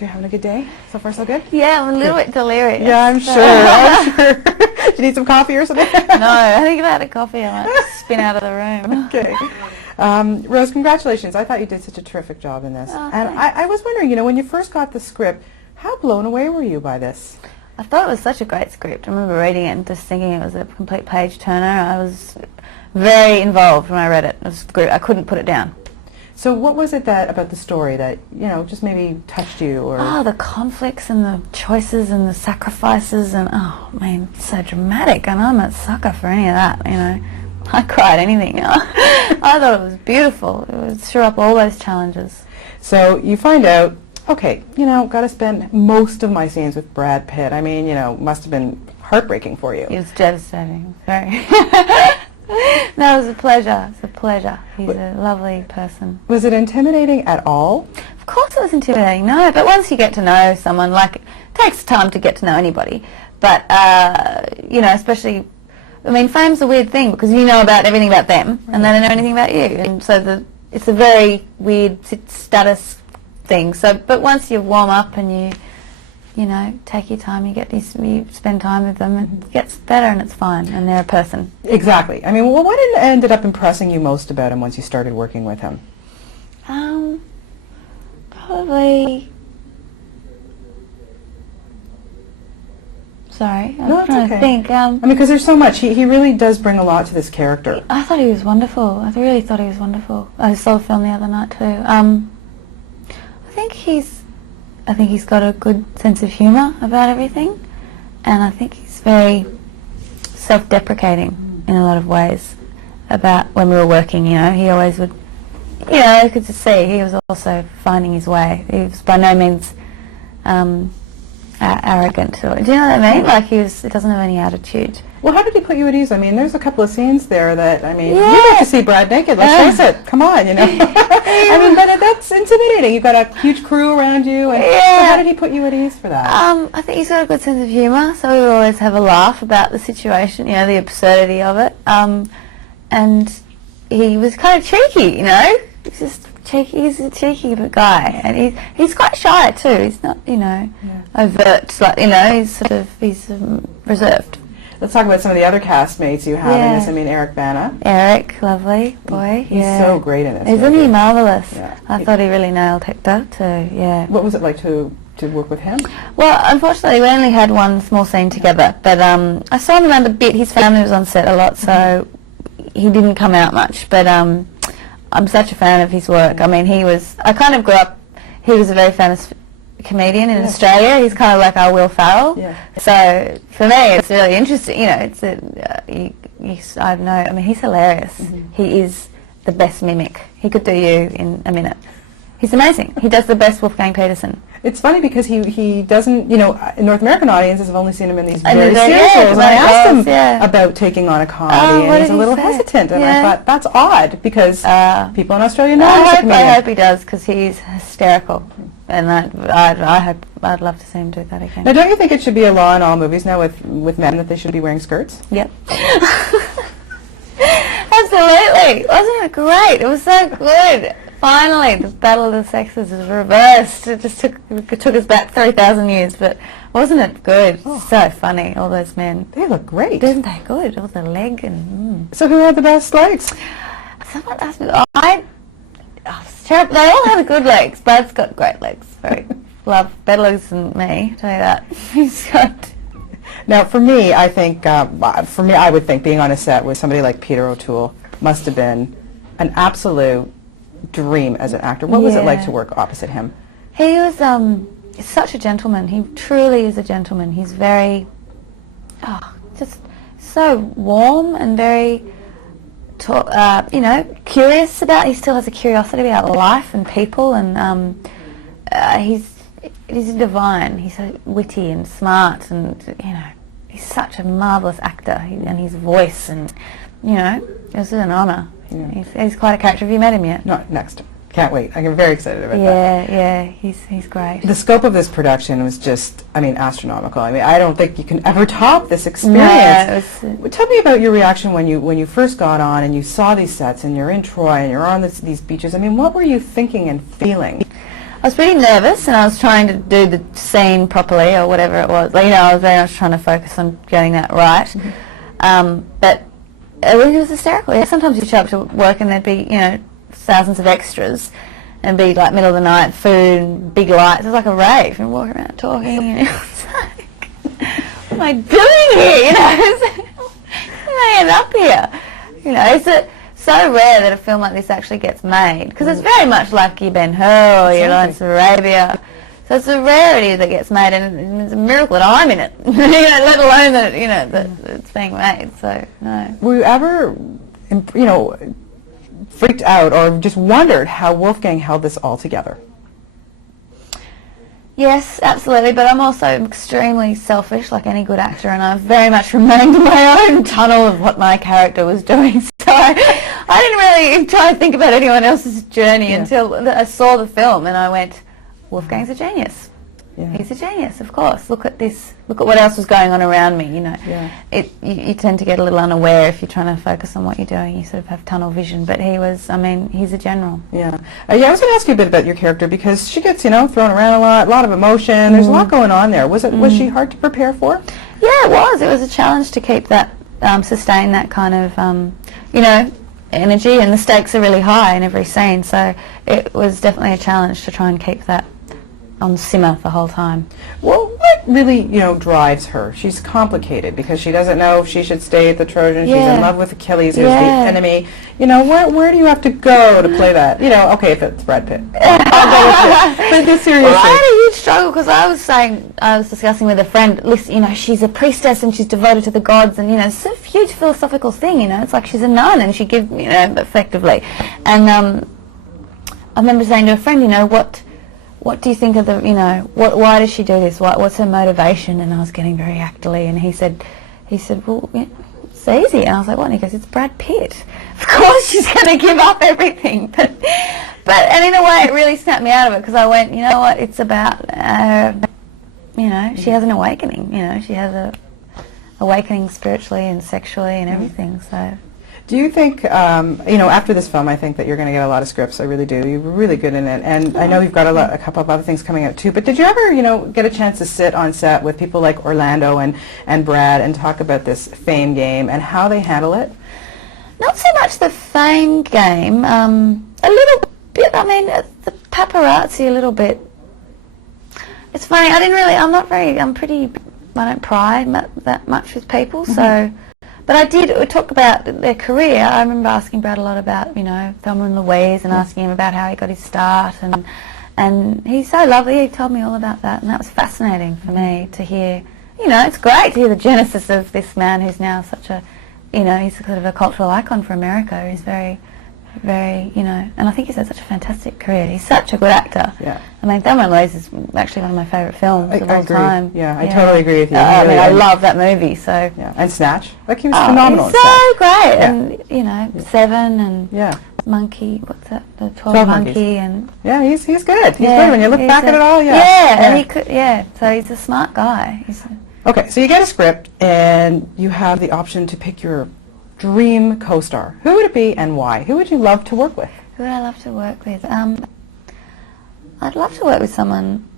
So you're having a good day? So far so good? Yeah, I'm a little bit delirious. Yeah, I'm sure. I'm sure. Do you need some coffee or something? No, I think if I had a coffee I might spin out of the room. Okay. Rose, congratulations. I thought you did such a terrific job in this. Oh, and I was wondering, when you first got the script, how blown away were you by this? I thought it was such a great script. I remember reading it and just thinking it was a complete page turner. I was very involved when I read it. It was great. I couldn't put it down. So what was it about the story that, just maybe touched you? Or Oh, the conflicts and the choices and the sacrifices and, oh, man, it's so dramatic. And I'm a sucker for any of that, I cried anything. I thought it was beautiful. It would stir up all those challenges. So you find out, okay, got to spend most of my scenes with Brad Pitt. I mean, must have been heartbreaking for you. It was devastating. Very. No, it was a pleasure. It's a pleasure. He's a lovely person. Was it intimidating at all? Of course it was intimidating, no, but once you get to know someone, it takes time to get to know anybody, but, especially, fame's a weird thing because you know about everything about them and they don't know anything about you, and so it's a very weird status thing, but once you warm up and you take your time, you spend time with them, it gets better and it's fine, and they're a person. Exactly. What ended up impressing you most about him once you started working with him? Probably... Sorry, No, I'm trying to think. because there's so much. He really does bring a lot to this character. I thought he was wonderful. I really thought he was wonderful. I saw the film the other night too. I think he's got a good sense of humour about everything, and I think he's very self-deprecating in a lot of ways about when we were working, he always would, you could just see he was also finding his way. He was by no means arrogant, or, do you know what I mean? He doesn't have any attitude. Well, how did he put you at ease? There's a couple of scenes there that, you Yeah. get to see Brad naked, let's face it, come on, but that's intimidating. You've got a huge crew around you, and so how did he put you at ease for that? I think he's got a good sense of humour, so we always have a laugh about the situation, the absurdity of it, and he was kind of cheeky, he's just cheeky. He's a cheeky guy, and he's quite shy too. He's not, overt, he's reserved. Let's talk about some of the other castmates you have in this. Eric Bana. Eric, lovely boy. He's so great in this. Isn't he marvellous? Yeah. I thought he really nailed Hector too, yeah. What was it like to work with him? Well, unfortunately, we only had one small scene together, but I saw him around a bit. His family was on set a lot, so he didn't come out much, but I'm such a fan of his work. I kind of grew up, he was a very famous comedian in Australia. He's kind of like our Will Ferrell. Yeah. So for me, it's really interesting. I know. He's hilarious. He is the best mimic. He could do you in a minute. He's amazing. He does the best Wolfgang Petersen. It's funny because he doesn't, North American audiences have only seen him in these very serious roles. And I asked him about taking on a comedy, and he's a little hesitant. And I thought, that's odd, because people in Australia know he's a comedian. I hope he does, because he's hysterical. And I'd love to see him do that again. Now, don't you think it should be a law in all movies now with men that they should be wearing skirts? Yep. Absolutely. Wasn't it great? It was so good. Finally, the battle of the sexes is reversed. It just took us back 3,000 years, but wasn't it good? Oh. So funny, all those men. They look great. Isn't they good? All the leg and... So who had the best legs? Someone asked me, it's terrible. They all have good legs. Brad's got great legs. Very love better legs than me, I'll tell you that. He's got... Now, for me, I think, I would think being on a set with somebody like Peter O'Toole must have been an absolute dream as an actor. What was it like to work opposite him? He was such a gentleman. He truly is a gentleman. He's very, just so warm and very, curious about. He still has a curiosity about life and people, and he's divine. He's so witty and smart, and he's such a marvelous actor. And his voice, and it was an honour. Yeah. He's quite a character. Have you met him yet? No, next. Can't wait. I'm very excited about that. Yeah, he's great. The scope of this production was just, astronomical. I don't think you can ever top this experience. No, tell me about your reaction when you first got on and you saw these sets and you're in Troy and you're on these beaches. What were you thinking and feeling? I was pretty nervous, and I was trying to do the scene properly or whatever it was. Like, you know, I was very much trying to focus on getting that right. But it was hysterical. Yeah, sometimes you show up to work and there'd be, you know, thousands of extras, and be like middle of the night, food, big lights. It was like a rave, and walking around talking. And it was like, what am I doing here? You know, how did I end up here? You know, it's so rare that a film like this actually gets made, because it's very much like your Ben-Hur or your Lawrence of Arabia. So it's a rarity that gets made, and it's a miracle that I'm in it. You know, let alone that, you know, that it's being made. So no. Were you ever, you know, freaked out or just wondered how Wolfgang held this all together? Yes, absolutely, but I'm also extremely selfish, like any good actor, and I've very much remained in my own tunnel of what my character was doing. So I didn't really try to think about anyone else's journey until I saw the film, and I went, Wolfgang's a genius. Yeah. He's a genius, of course. Look at this. Look at what else was going on around me. You know, you tend to get a little unaware if you're trying to focus on what you're doing. You sort of have tunnel vision. But he was, I mean, he's a general. Yeah. I was going to ask you a bit about your character, because she gets, you know, thrown around a lot of emotion. There's a lot going on there. Was she hard to prepare for? Yeah, it was. It was a challenge to keep that, sustain that kind of, you know, energy, and the stakes are really high in every scene. So it was definitely a challenge to try and keep that on simmer the whole time. Well, what really, you know, drives her? She's complicated because she doesn't know if she should stay at the Trojans. She's in love with Achilles, who's the enemy. You know, where do you have to go to play that? You know, okay, if it's Brad Pitt, I'll go with you. But seriously. Well, I had a huge struggle, because I was discussing with a friend, listen, you know, she's a priestess and she's devoted to the gods, and, you know, it's a huge philosophical thing, you know, it's like she's a nun and she gives, you know, effectively. And I remember saying to a friend, you know, what do you think of the, you know, why does she do this? What's her motivation? And I was getting very actorly, and he said, well, yeah, it's easy. And I was like, what? And he goes, it's Brad Pitt. Of course she's going to give up everything. But and in a way it really snapped me out of it, because I went, you know what, it's about, you know, she has an awakening, you know, she has a awakening spiritually and sexually and everything, so. Do you think, you know, after this film, I think that you're going to get a lot of scripts. I really do. You were really good in it, and I know you've got a couple of other things coming out too. But did you ever, you know, get a chance to sit on set with people like Orlando and Brad and talk about this fame game and how they handle it? Not so much the fame game. A little bit. I mean, the paparazzi a little bit. It's funny. I don't pry that much with people, so. But I did talk about their career. I remember asking Brad a lot about, you know, Thelma and Louise, and asking him about how he got his start, and he's so lovely. He told me all about that, and that was fascinating for me to hear. You know, it's great to hear the genesis of this man who's now such a, you know, he's sort of a cultural icon for America. He's very, very, you know, and I think he's had such a fantastic career. He's such a good actor. Yeah. I mean, Thelma and Louise is actually one of my favourite films of all time. Yeah, I totally agree with you. I mean, I love that movie. So. Yeah. And Snatch. Like, he was phenomenal. He's so great, and you know, Seven and Monkey. What's that? The 12 Monkey and. Yeah, he's good. He's good when you look back at it all. And he could. Yeah. So he's a smart guy. Okay, so you get a script, and you have the option to pick your dream co-star. Who would it be, and why? Who would you love to work with? Who would I love to work with? I'd love to work with someone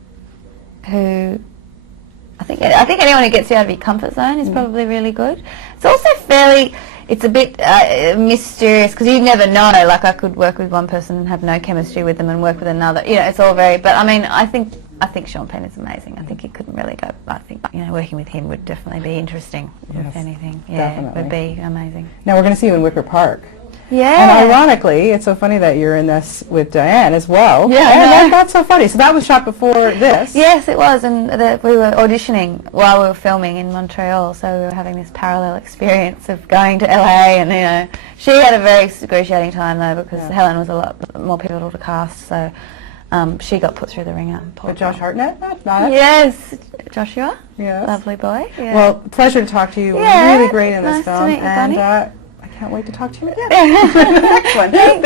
who I think anyone who gets you out of your comfort zone is probably really good. It's also it's a bit mysterious, because you never know. Like, I could work with one person and have no chemistry with them, and work with another. You know, it's all very. But I mean, I think Sean Penn is amazing. I think he couldn't really go. I think, you know, working with him would definitely be interesting. If anything, it would be amazing. Now we're going to see you in Wicker Park. Yeah. And ironically, it's so funny that you're in this with Diane as well. Yeah. And that's so funny. So that was shot before this. Yes, it was, and we were auditioning while we were filming in Montreal, so we were having this parallel experience of going to LA, and, you know, she had a very excruciating time though, because Helen was a lot more pivotal to cast, so she got put through the ringer. But Josh Hartnett? Yes, Joshua. Yes. Lovely boy. Yeah. Well, pleasure to talk to you. Yeah. Really great in this Nice film. to meet you, and I can't wait to talk to you again. Next one.